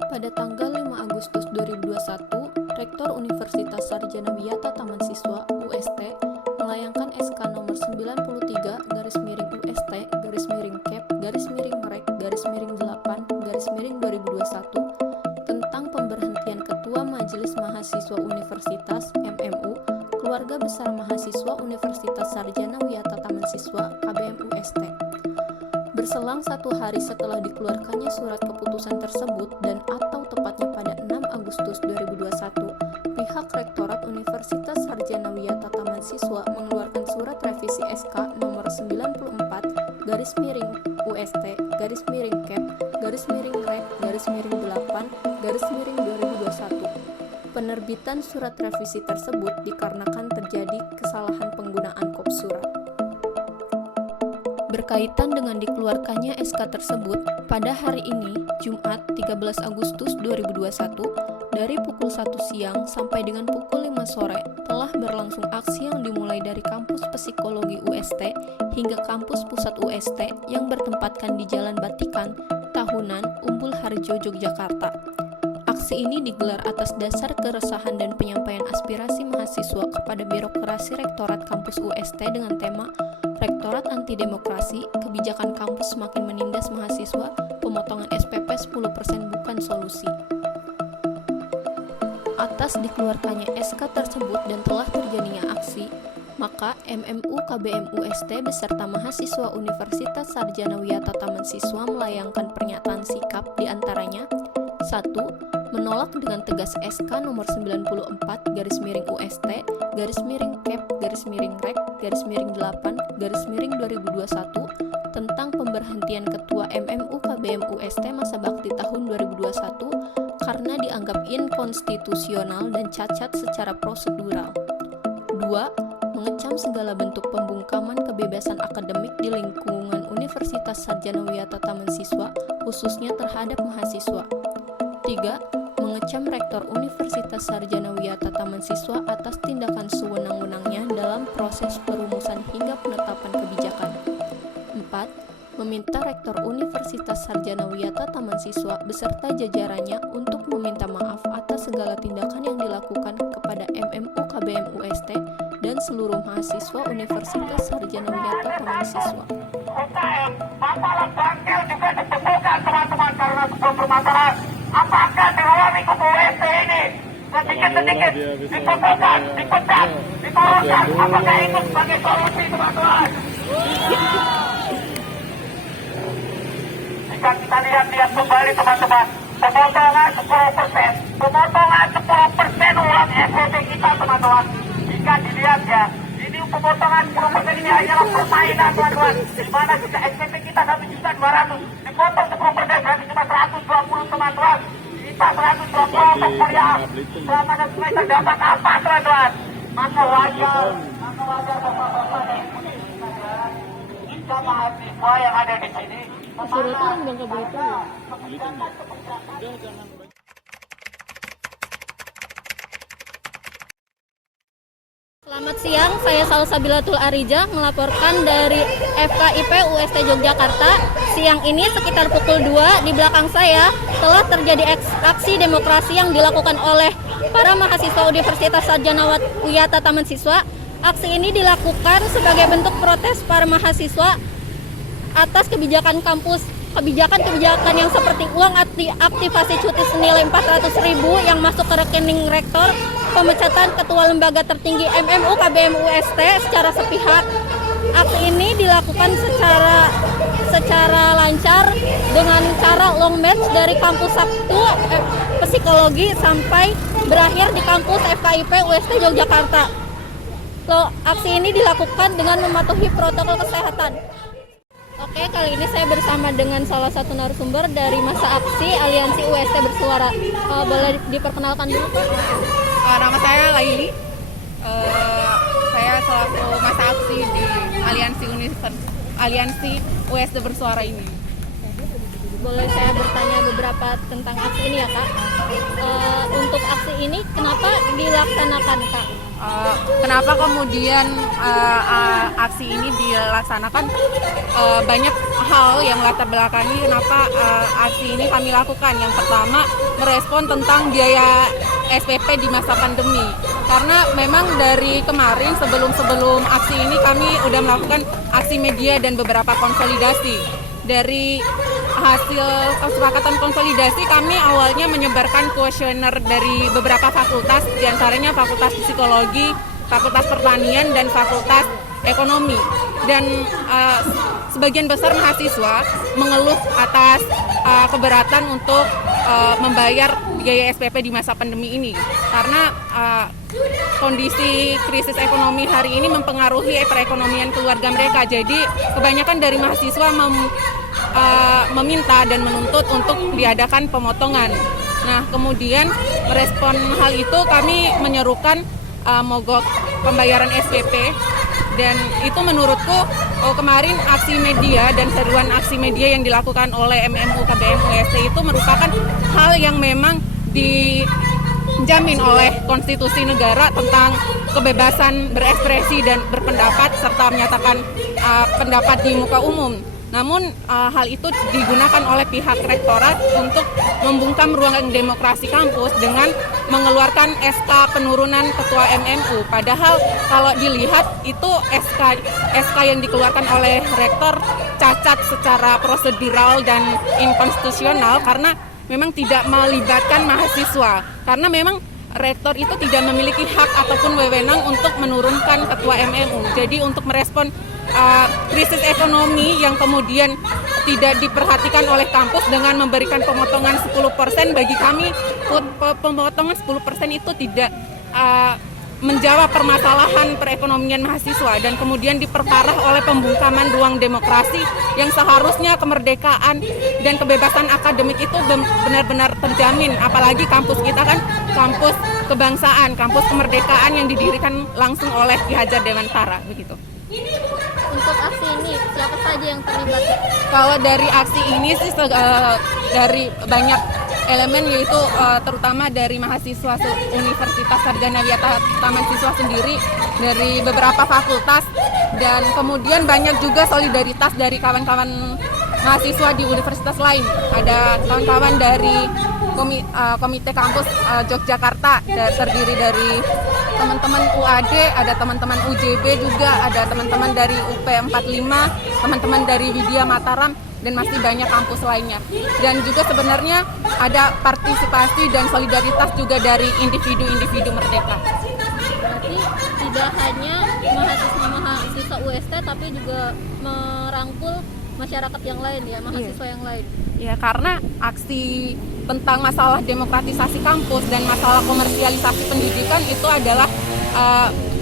Pada tanggal 5 Agustus 2021, Rektor Universitas Sarjana Wiyata Taman Siswa (UST) melayangkan SK nomor 93/UST/UST/Rek/8/2021 tentang pemberhentian Ketua Majelis Mahasiswa Universitas (MMU), keluarga besar mahasiswa Universitas Sarjana Wiyata Taman Siswa (KBM UST). Berselang 1 hari setelah dikeluarkannya surat keputusan tersebut dan atau tepatnya pada 6 Agustus 2021, pihak Rektorat Universitas Sarjana Wiyata Taman Siswa mengeluarkan surat revisi SK nomor 94/Cap/Rek/8/2021. Penerbitan surat revisi tersebut dikarenakan terjadi kesalahan penggunaan kop surat. Berkaitan dengan dikeluarkannya SK tersebut, pada hari ini, Jumat 13 Agustus 2021, dari pukul 1 siang sampai dengan pukul 5 sore, telah berlangsung aksi yang dimulai dari Kampus Psikologi UST hingga Kampus Pusat UST yang bertempatkan di Jalan Batikan, Tahunan, Umbul Harjo, Yogyakarta. Aksi ini digelar atas dasar keresahan dan penyampaian aspirasi mahasiswa kepada birokrasi Rektorat Kampus UST dengan tema Rektorat Anti Demokrasi, Kebijakan Kampus Semakin Menindas Mahasiswa, Pemotongan SPP 10% Bukan Solusi. Atas dikeluarkannya SK tersebut dan telah terjadinya aksi, maka MMU KBM UST beserta mahasiswa Universitas Sarjana Wiyata Taman Siswa melayangkan pernyataan sikap di antaranya 1. Menolak dengan tegas SK nomor 94/UST/Rek/8/2021 tentang pemberhentian Ketua MMU KBM UST masa bakti tahun 2021 karena dianggap inkonstitusional dan cacat secara prosedural. 2. Mengecam segala bentuk pembungkaman kebebasan akademik di lingkungan Universitas Sarjana Wiyata Taman Siswa, khususnya terhadap mahasiswa. 3. Mengecam Rektor Universitas Sarjana Wiyata Taman Siswa atas tindakan sewenang-wenangnya dalam proses perumusan hingga penetapan kebijakan. 4. Meminta Rektor Universitas Sarjana Wiyata Taman Siswa beserta jajarannya untuk meminta maaf atas segala tindakan yang dilakukan kepada MMU KBM UST dan seluruh mahasiswa Universitas Sarjana Wiyata Taman Siswa. UKM, masalah bangkel juga ditemukan teman-teman karena sebuah permasalahan. Apakah di ruang lingkup UST ini sedikit-sedikit ditemukan, dipecat, diturunkan? Apakah itu sebagai solusi teman-teman? Jika kita lihat kembali teman-teman, pemotongan 10% uang SPP kita teman-teman. Jika dilihat ya, ini pemotongan 10% ini hanyalah permainan teman-teman. Di mana kita SPP kita 1.200.000 dipotong 10% berarti cuma 120 teman-teman. Kita 120 untuk kuliah. Selama semester dapat apa teman-teman? Maka wajar bapak-bapak yang kita mahasiswa yang ada di sini. Selamat siang, saya Salsabilatul Arija melaporkan dari FKIP UST Yogyakarta. Siang ini sekitar pukul 2 di belakang saya telah terjadi aksi demokrasi yang dilakukan oleh para mahasiswa Universitas Sarjana Wiyata Taman Siswa. Aksi ini dilakukan sebagai bentuk protes para mahasiswa atas kebijakan kampus, kebijakan yang seperti uang aktivasi cuti senilai 400.000 yang masuk ke rekening rektor, pemecatan ketua lembaga tertinggi MMU KBM UST secara sepihak. Aksi ini dilakukan secara lancar dengan cara long march dari kampus 1 Psikologi sampai berakhir di kampus FKIP UST Yogyakarta. Aksi ini dilakukan dengan mematuhi protokol kesehatan. Oke, kali ini saya bersama dengan salah satu narasumber dari masa aksi Aliansi UST Bersuara. Boleh diperkenalkan dulu, Pak? Nama saya Laili. Saya selaku masa aksi di Aliansi UST Bersuara ini. Boleh saya bertanya beberapa tentang aksi ini ya, Kak? Untuk aksi ini kenapa dilaksanakan, Kak? Kenapa kemudian aksi ini dilaksanakan? Banyak hal yang latar belakangi kenapa aksi ini kami lakukan. Yang pertama, merespon tentang biaya SPP di masa pandemi. Karena memang dari kemarin sebelum aksi ini kami udah melakukan aksi media dan beberapa konsolidasi. Dari hasil kesepakatan konsolidasi, kami awalnya menyebarkan kuesioner dari beberapa fakultas, diantaranya Fakultas Psikologi, Fakultas Pertanian, dan Fakultas Ekonomi. Dan sebagian besar mahasiswa mengeluh atas keberatan untuk membayar biaya SPP di masa pandemi ini. Karena kondisi krisis ekonomi hari ini mempengaruhi perekonomian keluarga mereka. Jadi kebanyakan dari mahasiswa meminta dan menuntut untuk diadakan pemotongan. Nah, kemudian merespon hal itu kami menyerukan mogok pembayaran SPP. Dan itu menurutku kemarin aksi media dan seruan aksi media yang dilakukan oleh MMU KBM UST itu merupakan hal yang memang dijamin oleh konstitusi negara tentang kebebasan berekspresi dan berpendapat serta menyatakan pendapat di muka umum. Namun hal itu digunakan oleh pihak rektorat untuk membungkam ruang demokrasi kampus dengan mengeluarkan SK penurunan ketua MMU. Padahal kalau dilihat itu SK yang dikeluarkan oleh rektor cacat secara prosedural dan inkonstitusional karena memang tidak melibatkan mahasiswa. Karena memang rektor itu tidak memiliki hak ataupun wewenang untuk menurunkan ketua MMU. Jadi untuk merespon krisis ekonomi yang kemudian tidak diperhatikan oleh kampus dengan memberikan pemotongan 10%, bagi kami pemotongan 10% itu tidak menjawab permasalahan perekonomian mahasiswa dan kemudian diperparah oleh pembungkaman ruang demokrasi yang seharusnya kemerdekaan dan kebebasan akademik itu benar-benar terjamin. Apalagi kampus kita kan kampus kebangsaan, kampus kemerdekaan yang didirikan langsung oleh Ki Hajar Dewantara begitu. Untuk aksi ini siapa saja yang terlibat? Kalau dari aksi ini sih dari banyak elemen, yaitu terutama dari mahasiswa Universitas Sarjana Wiyata Taman Siswa sendiri, dari beberapa fakultas, dan kemudian banyak juga solidaritas dari kawan-kawan mahasiswa di universitas lain. Ada kawan-kawan dari komite kampus Yogyakarta, terdiri dari teman-teman UAD, ada teman-teman UJB juga, ada teman-teman dari UP 45, teman-teman dari Widya Mataram, dan masih banyak kampus lainnya. Dan juga sebenarnya ada partisipasi dan solidaritas juga dari individu-individu merdeka. Berarti tidak hanya mahasiswa UST tapi juga merangkul masyarakat yang lain ya, mahasiswa yang lain. Ya, karena aksi tentang masalah demokratisasi kampus dan masalah komersialisasi pendidikan itu adalah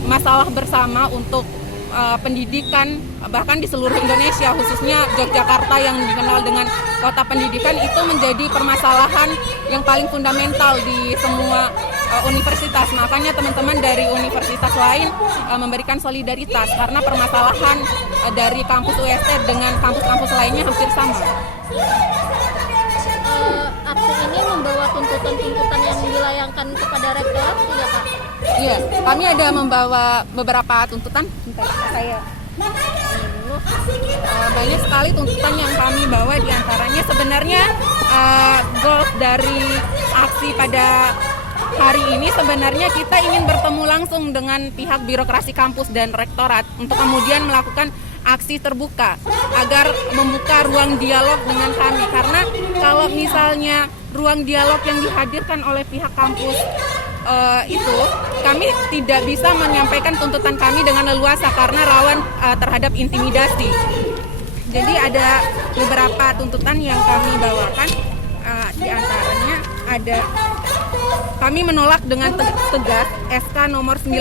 masalah bersama untuk pendidikan, bahkan di seluruh Indonesia, khususnya Yogyakarta yang dikenal dengan kota pendidikan, itu menjadi permasalahan yang paling fundamental di semua universitas. Makanya teman-teman dari universitas lain memberikan solidaritas karena permasalahan dari kampus UST dengan kampus-kampus lainnya hampir sama. Aksi ini membawa tuntutan-tuntutan yang dilayangkan kepada rektorat tidak, Pak? Iya, kami ada membawa beberapa tuntutan. Banyak sekali tuntutan yang kami bawa, diantaranya sebenarnya goal dari aksi pada hari ini sebenarnya kita ingin bertemu langsung dengan pihak birokrasi kampus dan rektorat untuk kemudian melakukan aksi terbuka agar membuka ruang dialog dengan kami, karena kalau misalnya ruang dialog yang dihadirkan oleh pihak kampus itu kami tidak bisa menyampaikan tuntutan kami dengan leluasa karena rawan terhadap intimidasi. Jadi ada beberapa tuntutan yang kami bawakan, di antaranya ada kami menolak dengan tegas SK nomor 94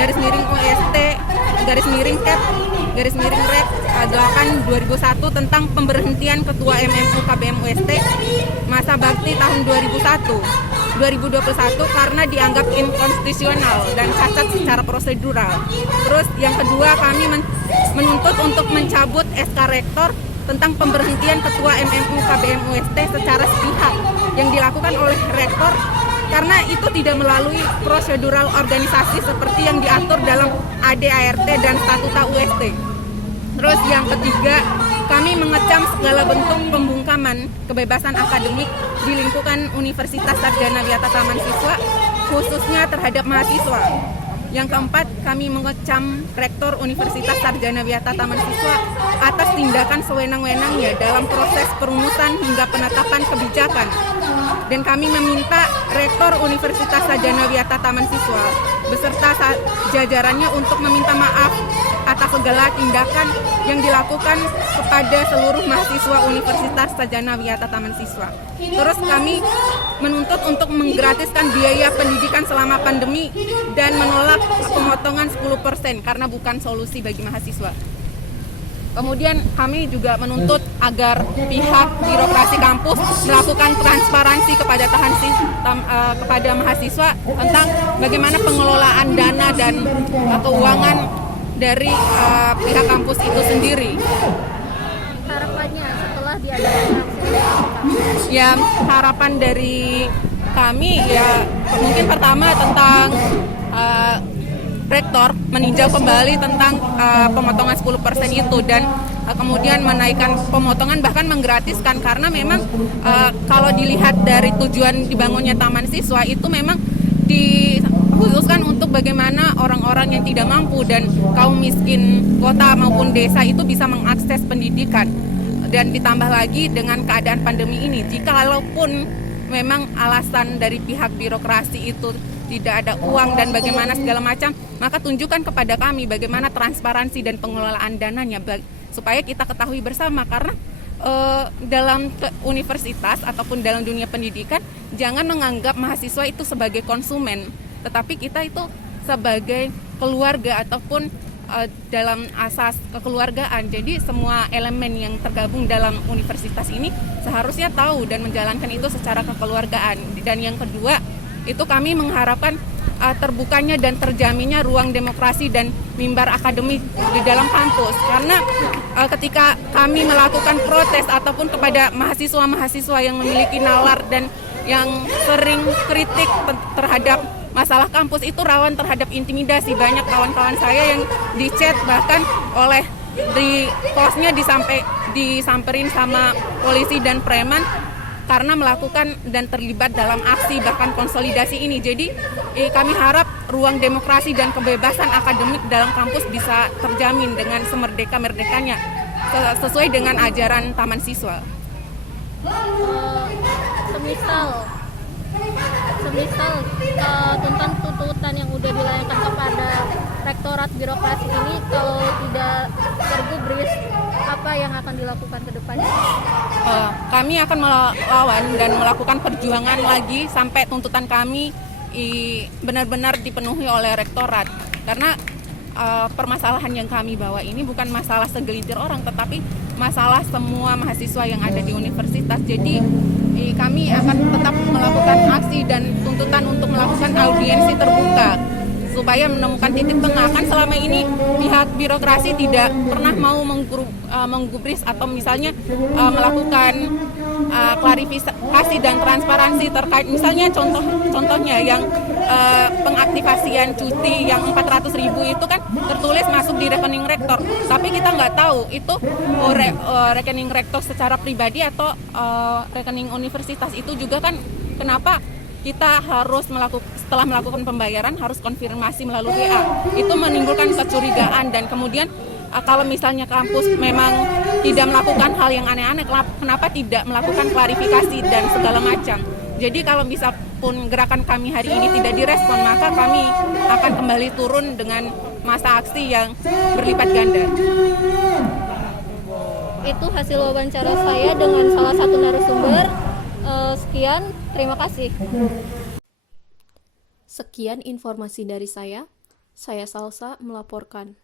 garis miring OST garis miring Cap garis miring Rek 8 2001 tentang pemberhentian ketua MMU KBM UST masa bakti tahun 2021 karena dianggap inkonstitusional dan cacat secara prosedural. Terus yang kedua, kami menuntut untuk mencabut SK Rektor tentang pemberhentian ketua MMU KBM UST secara sepihak yang dilakukan oleh Rektor karena itu tidak melalui prosedural organisasi seperti yang diatur dalam AD/ART dan Statuta UST. Terus yang ketiga, kami mengecam segala bentuk pembungkaman kebebasan akademik di lingkungan Universitas Sarjana Wiyata Taman Siswa, khususnya terhadap mahasiswa. Yang keempat, kami mengecam Rektor Universitas Sarjana Wiyata Taman Siswa atas tindakan sewenang-wenangnya dalam proses perumusan hingga penetapan kebijakan. Dan kami meminta Rektor Universitas Sarjana Wiyata Taman Siswa beserta jajarannya untuk meminta maaf atas segala tindakan yang dilakukan kepada seluruh mahasiswa Universitas Sarjana Wiyata Taman Siswa. Terus kami menuntut untuk menggratiskan biaya pendidikan selama pandemi dan menolak pemotongan 10% karena bukan solusi bagi mahasiswa. Kemudian kami juga menuntut agar pihak birokrasi kampus melakukan transparansi kepada kepada mahasiswa tentang bagaimana pengelolaan dana dan keuangan dari pihak kampus itu sendiri. Harapannya setelah diadakan aksi? Ya, harapan dari kami ya mungkin pertama tentang Rektor meninjau kembali tentang pemotongan 10% itu dan kemudian menaikkan pemotongan bahkan menggratiskan karena memang kalau dilihat dari tujuan dibangunnya taman siswa itu memang dikhususkan untuk bagaimana orang-orang yang tidak mampu dan kaum miskin kota maupun desa itu bisa mengakses pendidikan. Dan ditambah lagi dengan keadaan pandemi ini, jikalaupun memang alasan dari pihak birokrasi itu tidak ada uang dan bagaimana segala macam, maka tunjukkan kepada kami bagaimana transparansi dan pengelolaan dananya supaya kita ketahui bersama karena dalam universitas ataupun dalam dunia pendidikan jangan menganggap mahasiswa itu sebagai konsumen, tetapi kita itu sebagai keluarga ataupun dalam asas kekeluargaan. Jadi semua elemen yang tergabung dalam universitas ini seharusnya tahu dan menjalankan itu secara kekeluargaan. Dan yang kedua, itu kami mengharapkan terbukanya dan terjaminnya ruang demokrasi dan mimbar akademik di dalam kampus. Karena ketika kami melakukan protes ataupun kepada mahasiswa-mahasiswa yang memiliki nalar dan yang sering kritik terhadap masalah kampus itu rawan terhadap intimidasi. Banyak kawan-kawan saya yang di-chat bahkan oleh di kosnya disamperin sama polisi dan preman karena melakukan dan terlibat dalam aksi bahkan konsolidasi ini. Jadi kami harap ruang demokrasi dan kebebasan akademik dalam kampus bisa terjamin dengan semerdeka-merdekanya sesuai dengan ajaran Taman Siswa. Semisal tentang tuntutan yang udah dilayangkan kepada rektorat birokrasi ini kalau tidak tergubris, apa yang akan dilakukan ke depannya? Kami akan melawan dan melakukan perjuangan lagi sampai tuntutan kami benar-benar dipenuhi oleh rektorat. Karena permasalahan yang kami bawa ini bukan masalah segelintir orang, tetapi masalah semua mahasiswa yang ada di universitas. Jadi kami akan tetap melakukan aksi dan tuntutan untuk melakukan audiensi terbuka supaya menemukan titik tengah. Kan selama ini pihak birokrasi tidak pernah mau menggubris atau misalnya melakukan klarifikasi dan transparansi terkait misalnya contohnya yang pengaktifasian cuti yang 400.000 itu kan tertulis masuk di rekening rektor, tapi kita nggak tahu itu rekening rektor secara pribadi atau rekening universitas. Itu juga kan kenapa kita harus setelah melakukan pembayaran harus konfirmasi melalui WA. Itu menimbulkan kecurigaan dan kemudian kalau misalnya kampus memang tidak melakukan hal yang aneh-aneh, kenapa tidak melakukan klarifikasi dan segala macam. Jadi kalau bisa pun gerakan kami hari ini tidak direspon, maka kami akan kembali turun dengan masa aksi yang berlipat ganda. Itu hasil wawancara saya dengan salah satu narasumber. Sekian, terima kasih. Sekian informasi dari saya Salsa melaporkan.